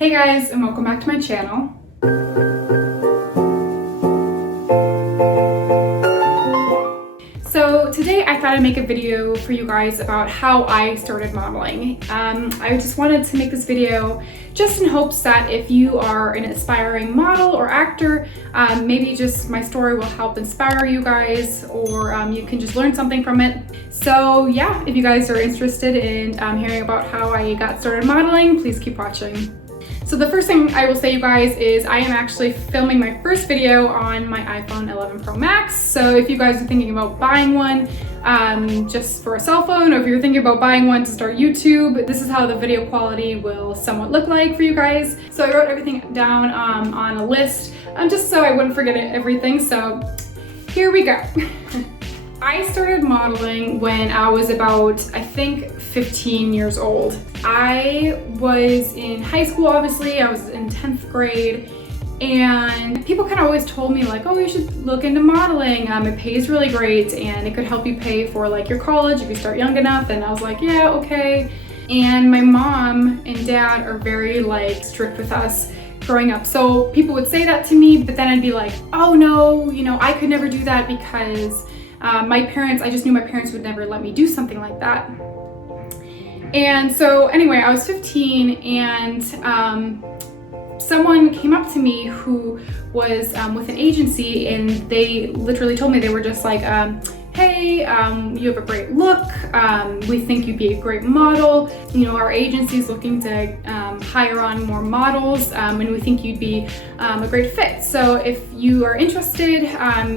Hey guys, and welcome back to my channel. So today I thought I'd make a video for you guys about how I started modeling. I just wanted to make this video just in hopes that if you are an aspiring model or actor, maybe just my story will help inspire you guys, or you can just learn something from it. So yeah, if you guys are interested in hearing about how I got started modeling, please keep watching. So the first thing I will say, you guys, is I am actually filming my first video on my iPhone 11 Pro Max. So if you guys are thinking about buying one just for a cell phone, or if you're thinking about buying one to start YouTube, this is how the video quality will somewhat look like for you guys. So I wrote everything down on a list just so I wouldn't forget everything. So here we go. I started modeling when I was about, I think, 15 years old. I was in high school, obviously. I was in 10th grade, and people kind of always told me like, oh, you should look into modeling. It pays really great and it could help you pay for like your college if you start young enough. And I was like, yeah, okay. And my mom and dad are very like strict with us growing up. So people would say that to me, but then I'd be like, oh no, I could never do that because I just knew my parents would never let me do something like that. And so anyway, I was 15 and someone came up to me who was with an agency, and they literally told me, they were just like, hey, you have a great look. We think you'd be a great model. Our agency's looking to hire on more models, and we think you'd be a great fit. So if you are interested,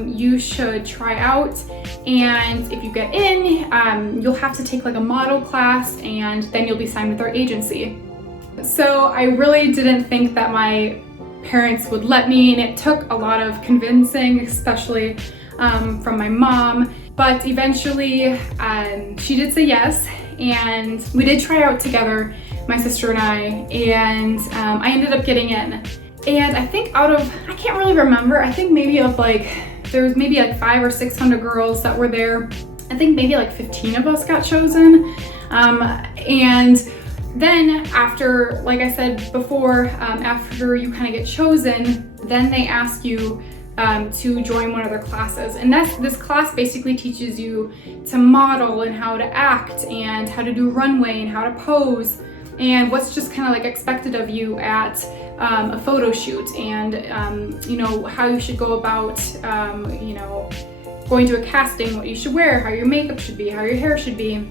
you should try out. And if you get in, you'll have to take like a model class, and then you'll be signed with our agency. So I really didn't think that my parents would let me, and it took a lot of convincing, especially from my mom. But eventually she did say yes, and we did try out together, my sister and I ended up getting in. And I think out of, I can't really remember, I think maybe of like, there was maybe like 500 or 600 girls that were there. I think maybe like 15 of us got chosen. And then after, like I said before, after you kind of get chosen, then they ask you to join one of their classes. And this class basically teaches you to model and how to act and how to do runway and how to pose and what's just kind of like expected of you at a photo shoot, and how you should go about going to a casting, what you should wear, how your makeup should be, how your hair should be.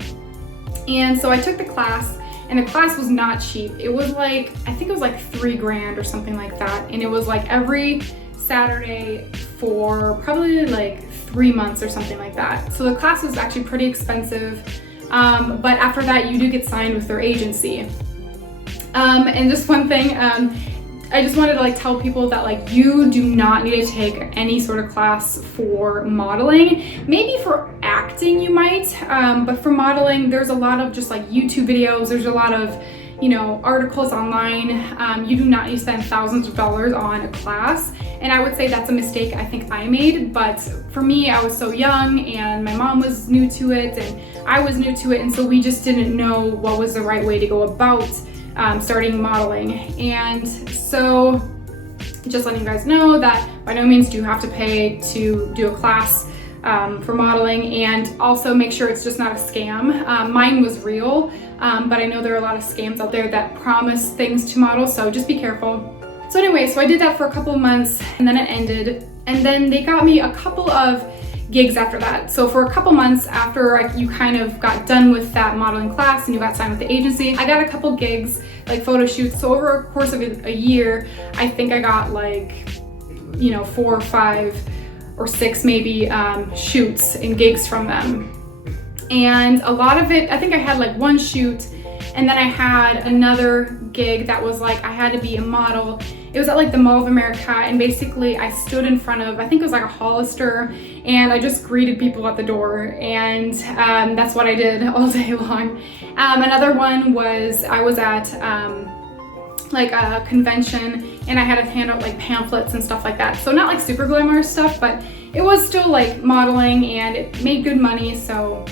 And so I took the class, and the class was not cheap. It was like, I think it was like $3,000 or something like that. And it was like every Saturday for probably like 3 months or something like that. So the class was actually pretty expensive. But after that, you do get signed with their agency. And just one thing, I just wanted to like tell people that like you do not need to take any sort of class for modeling. Maybe for acting you might, but for modeling, there's a lot of just like YouTube videos. There's a lot of articles online. You do not need to spend thousands of dollars on a class. And I would say that's a mistake I think I made. But for me, I was so young, and my mom was new to it, and I was new to it. And so we just didn't know what was the right way to go about starting modeling. And so just letting you guys know that by no means do you have to pay to do a class for modeling, and also make sure it's just not a scam. Mine was real, but I know there are a lot of scams out there that promise things to models, so just be careful. So anyway, so I did that for a couple of months, and then it ended, and then they got me a couple of gigs after that. So for a couple months after you kind of got done with that modeling class and you got signed with the agency, I got a couple gigs, like photo shoots. So over a course of a year, I think I got like 4 or 5 or 6 maybe shoots and gigs from them. And a lot of it, I think I had like one shoot, and then I had another gig that was like, I had to be a model. It was at like the Mall of America, and basically I stood in front of, I think it was like a Hollister, and I just greeted people at the door, and that's what I did all day long. Another one was, I was at like a convention, and I had to hand out like pamphlets and stuff like that. So not like super glamorous stuff, but it was still like modeling, and it made good money. So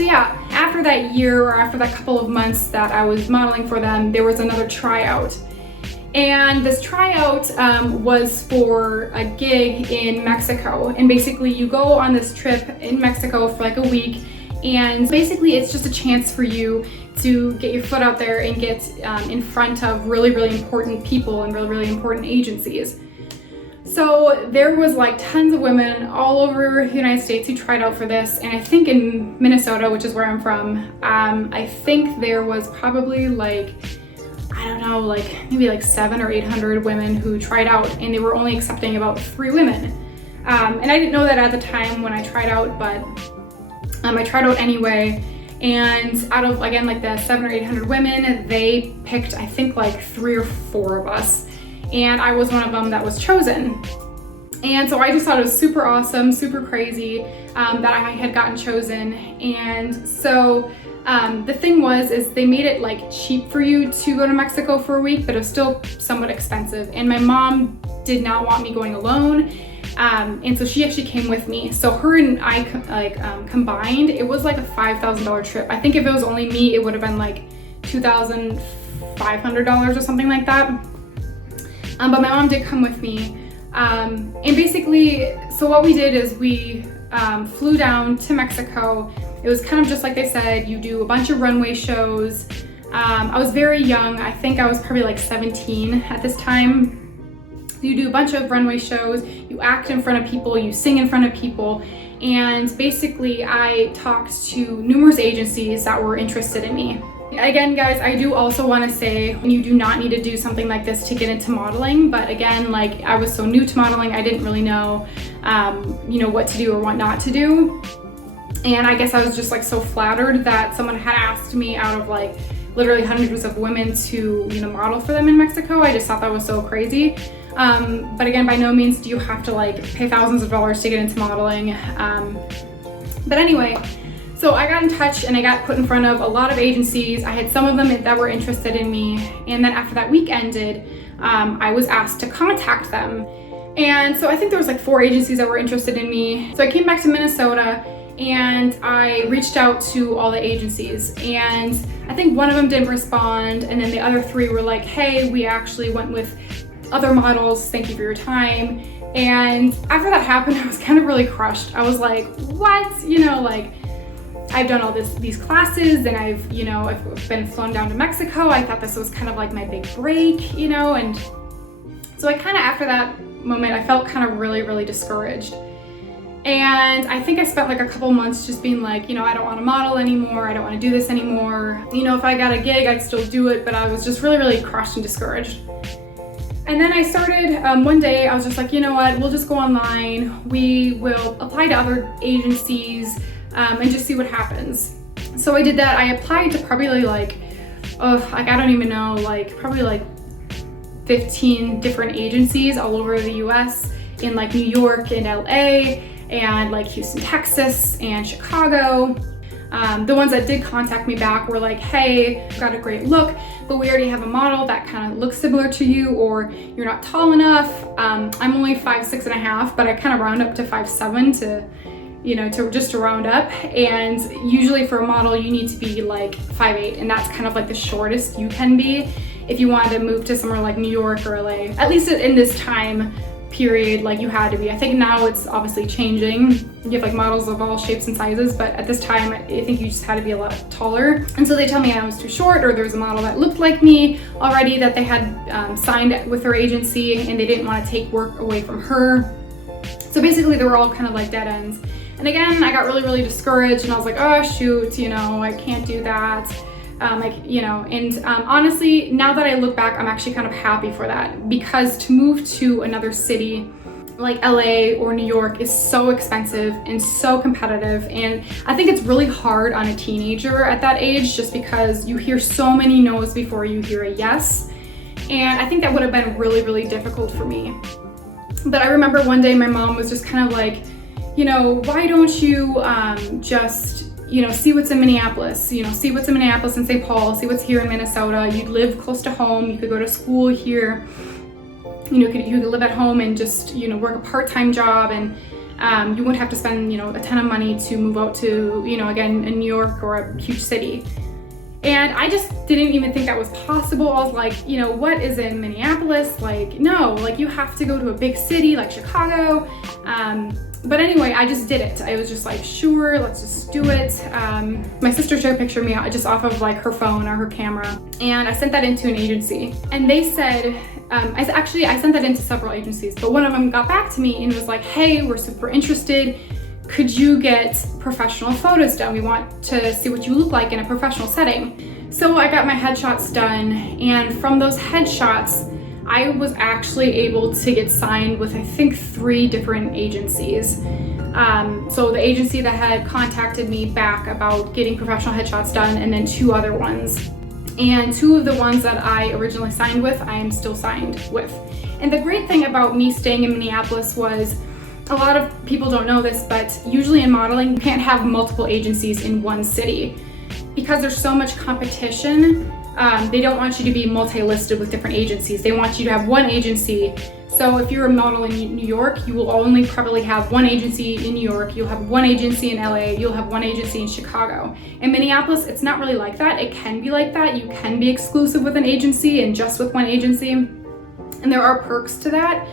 yeah, after that year, or after that couple of months that I was modeling for them, there was another tryout. And this tryout was for a gig in Mexico. And basically you go on this trip in Mexico for like a week, and basically it's just a chance for you to get your foot out there and get in front of really, really important people and really, really important agencies. So there was like tons of women all over the United States who tried out for this. And I think in Minnesota, which is where I'm from, I think there was probably like, I don't know, like maybe like 700 or 800 women who tried out, and they were only accepting about 3 women. And I didn't know that at the time when I tried out, but I tried out anyway. And out of, again, like the 700 or 800 women, they picked, I think, like 3 or 4 of us. And I was one of them that was chosen. And so I just thought it was super awesome, super crazy that I had gotten chosen. And so the thing is they made it like cheap for you to go to Mexico for a week, but it was still somewhat expensive. And my mom did not want me going alone. And so she actually came with me. So her and I combined, it was like a $5,000 trip. I think if it was only me, it would have been like $2,500 or something like that. But my mom did come with me. And basically, so what we did is we flew down to Mexico. It was kind of just like they said, you do a bunch of runway shows. I was very young. I think I was probably like 17 at this time. You do a bunch of runway shows, you act in front of people, you sing in front of people, and basically I talked to numerous agencies that were interested in me. Again, guys, I do also want to say you do not need to do something like this to get into modeling, but again, like I was so new to modeling, I didn't really know, what to do or what not to do. And I guess I was just like so flattered that someone had asked me out of like literally hundreds of women to, model for them in Mexico. I just thought that was so crazy. But again, by no means do you have to like pay thousands of dollars to get into modeling. But anyway, so I got in touch and I got put in front of a lot of agencies. I had some of them that were interested in me. And then after that week ended, I was asked to contact them. And so I think there was like 4 agencies that were interested in me. So I came back to Minnesota and I reached out to all the agencies, and I think one of them didn't respond. And then the other 3 were like, hey, we actually went with other models, thank you for your time. And after that happened, I was kind of really crushed. I was like, what? Like I've done all these classes, and I've been flown down to Mexico. I thought this was kind of like my big break, and so I kind of, after that moment, I felt kind of really, really discouraged. And I think I spent like a couple months just being like, I don't want to model anymore. I don't want to do this anymore. If I got a gig, I'd still do it, but I was just really, really crushed and discouraged. And then I started, one day I was just like, you know what, we'll just go online. We will apply to other agencies and just see what happens. So I did that. I applied to probably like, I don't even know, like probably like 15 different agencies all over the US, in like New York and LA, and like Houston, Texas, and Chicago. The ones that did contact me back were like, hey, you've got a great look, but we already have a model that kind of looks similar to you, or you're not tall enough. I'm only 5'6.5", but I kind of round up to 5'7" to round up. And usually for a model, you need to be like 5'8", and that's kind of like the shortest you can be if you wanted to move to somewhere like New York or LA. At least in this time period, like you had to be. I think now it's obviously changing. You have like models of all shapes and sizes, but at this time, I think you just had to be a lot taller. And so they tell me I was too short, or there was a model that looked like me already that they had signed with their agency, and they didn't want to take work away from her. So basically they were all kind of like dead ends. And again, I got really, really discouraged, and I was like, oh shoot, I can't do that. Honestly, now that I look back, I'm actually kind of happy for that, because to move to another city like LA or New York is so expensive and so competitive. And I think it's really hard on a teenager at that age, just because you hear so many no's before you hear a yes. And I think that would have been really, really difficult for me. But I remember one day my mom was just kind of like, why don't you just see what's in Minneapolis, see what's in Minneapolis and St. Paul, see what's here in Minnesota. You'd live close to home, you could go to school here, you could live at home and just, work a part-time job, and you wouldn't have to spend, a ton of money to move out to, again, in New York or a huge city. And I just didn't even think that was possible. I was like, you know, what is in Minneapolis? Like, no, like you have to go to a big city like Chicago. But anyway, I just did it. I was just like, sure, let's just do it. My sister took a picture of me just off of like her phone or her camera, and I sent that into an agency. And they said, I sent that into several agencies, but one of them got back to me and was like, hey, we're super interested. Could you get professional photos done? We want to see what you look like in a professional setting. So I got my headshots done, and from those headshots, I was actually able to get signed with, I think, 3 different agencies. So the agency that had contacted me back about getting professional headshots done, and then 2 other ones. And 2 of the ones that I originally signed with, I am still signed with. And the great thing about me staying in Minneapolis was, a lot of people don't know this, but usually in modeling, you can't have multiple agencies in one city. Because there's so much competition, they don't want you to be multi-listed with different agencies. They want you to have one agency. So if you're a model in New York, you will only probably have one agency in New York, you'll have one agency in LA, you'll have one agency in Chicago. In Minneapolis, it's not really like that. It can be like that. You can be exclusive with an agency and just with one agency. And there are perks to that.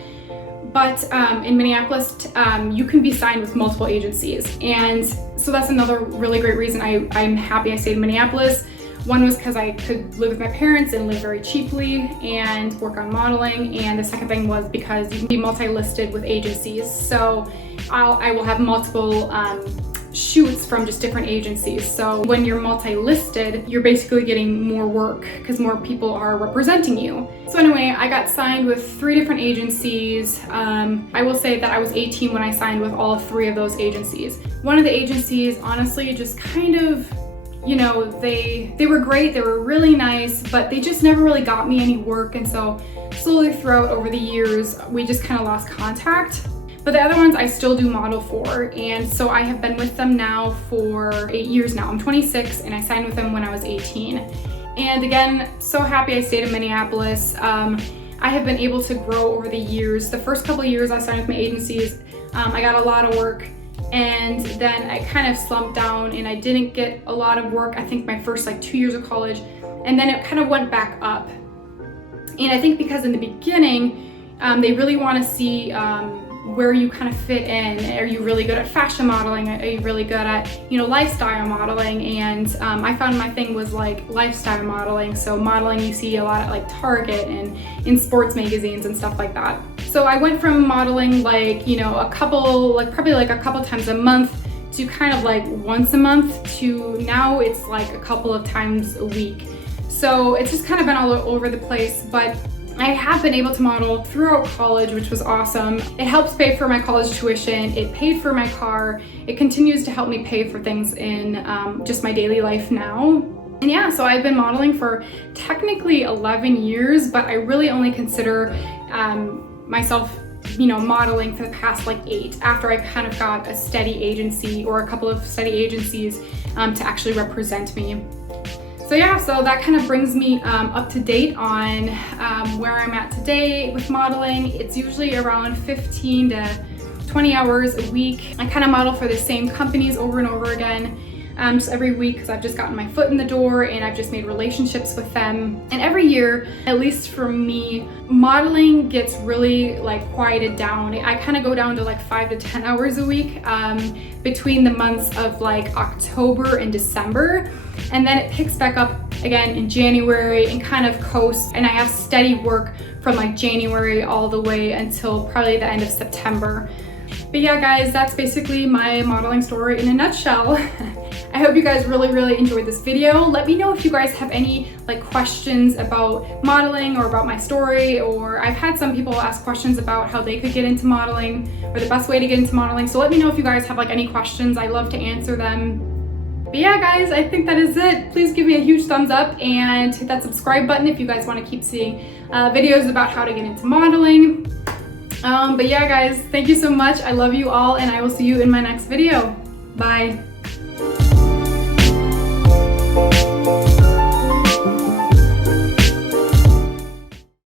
But in Minneapolis, you can be signed with multiple agencies. And so that's another really great reason I'm happy I stayed in Minneapolis. One was because I could live with my parents and live very cheaply and work on modeling. And the second thing was because you can be multi-listed with agencies. So I will have multiple shoots from just different agencies. So when you're multi-listed, you're basically getting more work because more people are representing you. So anyway, I got signed with 3 different agencies. I will say that I was 18 when I signed with all 3 of those agencies. One of the agencies, honestly, just kind of, you know, they were great, they were really nice, but they just never really got me any work. And so slowly throughout over the years, we just kind of lost contact. But the other ones I still do model for, and so I have been with them now for 8 years now. I'm 26 and I signed with them when I was 18. And again, so happy I stayed in Minneapolis. I have been able to grow over the years. The first couple of years I signed with my agencies, I got a lot of work, and then I kind of slumped down and I didn't get a lot of work, I think my first like 2 years of college, and then it kind of went back up. And I think because in the beginning, they really want to see where you kind of fit in. Are you really good at fashion modeling? Are you really good at, you know, lifestyle modeling? And I found my thing was like lifestyle modeling. So modeling you see a lot at like Target and in sports magazines and stuff like that. So I went from modeling like, you know, probably like a couple times a month to kind of like once a month to now it's like a couple of times a week. So it's just kind of been all over the place, but I have been able to model throughout college, which was awesome. It helps pay for my college tuition. It paid for my car. It continues to help me pay for things in just my daily life now. And yeah, so I've been modeling for technically 11 years, but I really only consider myself, you know, modeling for the past like 8 after I kind of got a steady agency or a couple of steady agencies to actually represent me. So yeah, so that kind of brings me up to date on where I'm at today with modeling. It's usually around 15 to 20 hours a week. I kind of model for the same companies over and over again, just every week, because I've just gotten my foot in the door and I've just made relationships with them. And every year, at least for me, modeling gets really like quieted down. I kind of go down to like 5 to 10 hours a week between the months of like October and December. And then it picks back up again in January and kind of coasts. And I have steady work from like January all the way until probably the end of September. But yeah, guys, that's basically my modeling story in a nutshell. I hope you guys really enjoyed this video. Let me know if you guys have any like questions about modeling or about my story, or I've had some people ask questions about how they could get into modeling or the best way to get into modeling. So let me know if you guys have like any questions. I love to answer them. But yeah, guys, I think that is it. Please give me a huge thumbs up and hit that subscribe button if you guys want to keep seeing videos about how to get into modeling. But yeah, guys, thank you so much. I love you all, and I will see you in my next video. Bye.